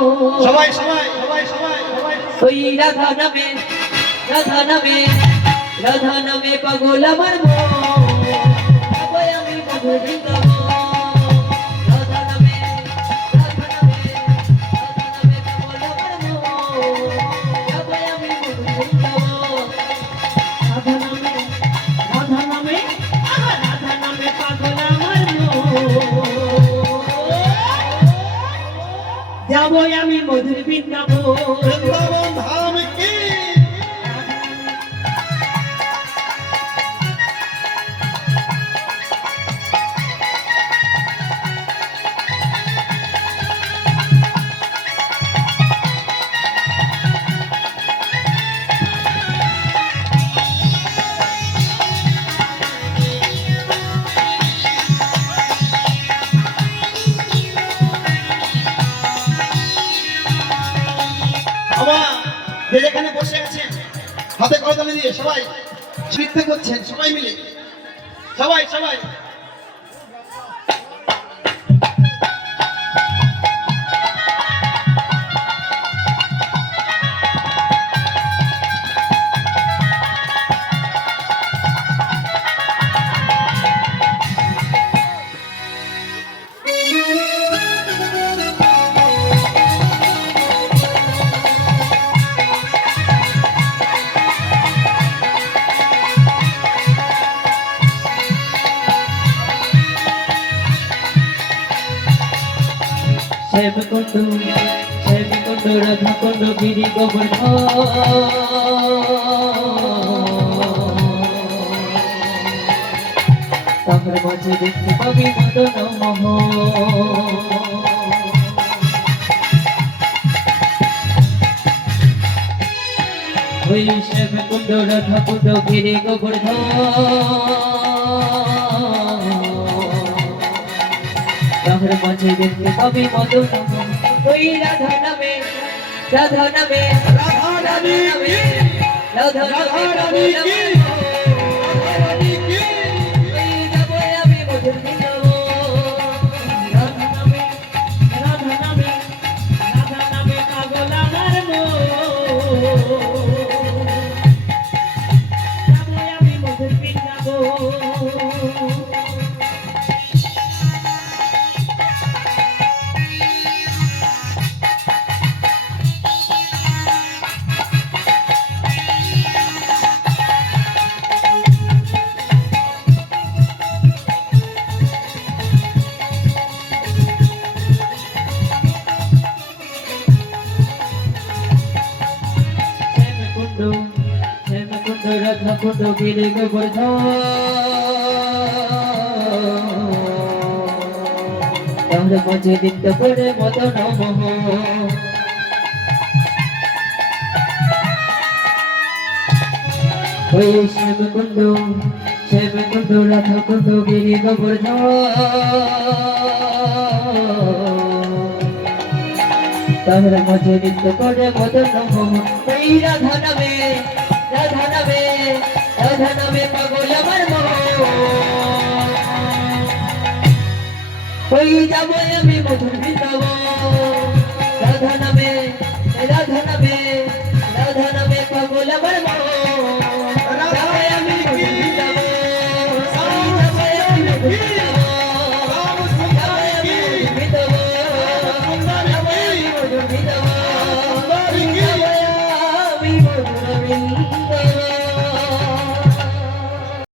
সবাই সবাই সবাই সবাই সবাই ওই রাধা নামে রাধা নামে পাগল আমার মন যাবো আমি মধুর বৃন্দাবন রাধা নামে পাগল আমার মন যাবো আমি মধুর বৃন্দাবন রাধা নামে রাধা নামে পাগল আমার মন যাবো আমি মধুর বৃন্দাবন বৃন্দাবন ধাম কি যে যেখানে বসে আছেন হাতে করতালি দিয়ে সবাই নৃত্য করছেন সবাই মিলে সবাই সবাই শ্যামকুণ্ড রাধাকুণ্ড গিরি গোবর্ধন তাহার মাঝে দেখতে পাবি মদন মোহন ওই শ্যামকুণ্ড রাধাকুণ্ড গিরি গোবর্ধন তাহার মাঝে দেখতে পাবি মদন ওই রাধা নামে রাধা নামে রাধা নামে যাবো আমি মধুর রাধা নামে পাগল আমার মন যাবো আমি মধুর বৃন্দাবন শ্যামকুণ্ড রাধাকুণ্ড গিরি গোবর্ধন তাহার মাঝে নৃত্য করে মদন মোহন ওই শ্যামকুণ্ড রাধাকুণ্ড গিরি গোবর্ধন তাহার মাঝে নৃত্য করে মদন মোহন ওই রাধা নামে পাগল আমার মন ওই যাবো আমি মধুর বৃন্দাবন রাধা নামে পাগল আমার মন যাবো আমি মধুর বৃন্দাবন